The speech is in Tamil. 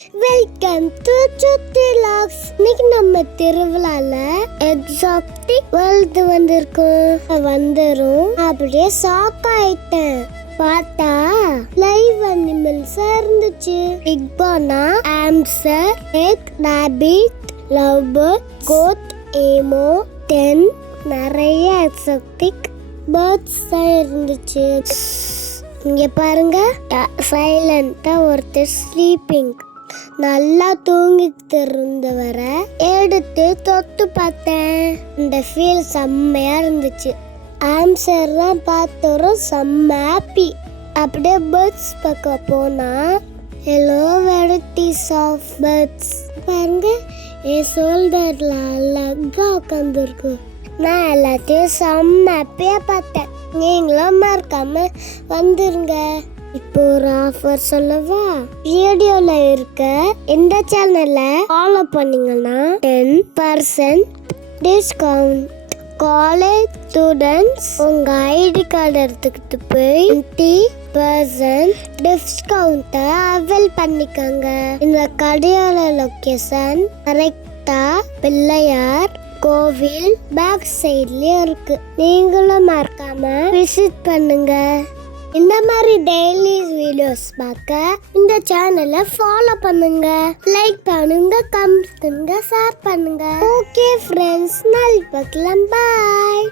வெல்கம் டு சுட்டி லாக்ஸ். இன்னைக்கு நம்ம திருவிழால எக்ஸாக்டிக் வேர்ல்டு வந்துரும் அப்படியே ஷாக் ஆயிட்டேன். பார்த்தா லைவ் அனிமல்ஸ் இருந்துச்சு. பிக்பானா, hamster, egg, rabbit, love bird, goat, emu, டென், நிறைய எக்ஸாக்டிக் பேர்ட்ஸ் இருந்துச்சு. இங்க பாருங்க, சைலண்டா ஒருத்தர் ஸ்லீப்பிங், நல்லா தூங்கிட்டு இருந்தவரை எடுத்து தொட்டு பார்த்தேன். இந்த ஃபீல் செம்மையா இருந்துச்சு. ஆம்ஸ்டர் தான் பார்த்தோம், செம்ம ஹாப்பி. அப்படியே பேர்ட்ஸ் பக்கம் போனா ஹலோ வெரைட்டிஸ் ஆஃப் பேர்ட்ஸ் பாருங்க, என் ஷோல்டர்ல அழகா உட்காந்துருக்கு. நான் எல்லாத்தையும் செம்ம ஹாப்பியா பார்த்தேன். நீங்களும் மறக்காம வந்துருங்க. இப்போ ஒரு ஆஃபர் சொல்லவா? ரேடியோல இருக்க இந்த சேனல்ல ஃபாலோ பண்ணீங்கன்னா 10% டிஸ்கவுண்ட். காலேஜ் ஸ்டூடெண்ட்ஸ் உங்க ஐடி கார்டு எடுத்துக்கிட்டு போய் 20% டிஸ்கவுண்ட்டை அவைல் பண்ணிக்கோங்க. இந்த கடையோட லொகேஷன் கரெக்டா பிள்ளையார் கோவில் பேக் சைட்லயே இருக்கு. நீங்களும் மறக்காம விசிட் பண்ணுங்க. இந்த மாதிரி டெய்லி வீடியோஸ் பார்க்க இந்த சேனலை ஃபாலோ பண்ணுங்க, லைக் பண்ணுங்க, கமெண்ட் பண்ணுங்க, ஷேர் பண்ணுங்க. ஓகே ஃப்ரெண்ட்ஸ், நாளைக்கு பார்க்கலாம். பாய்.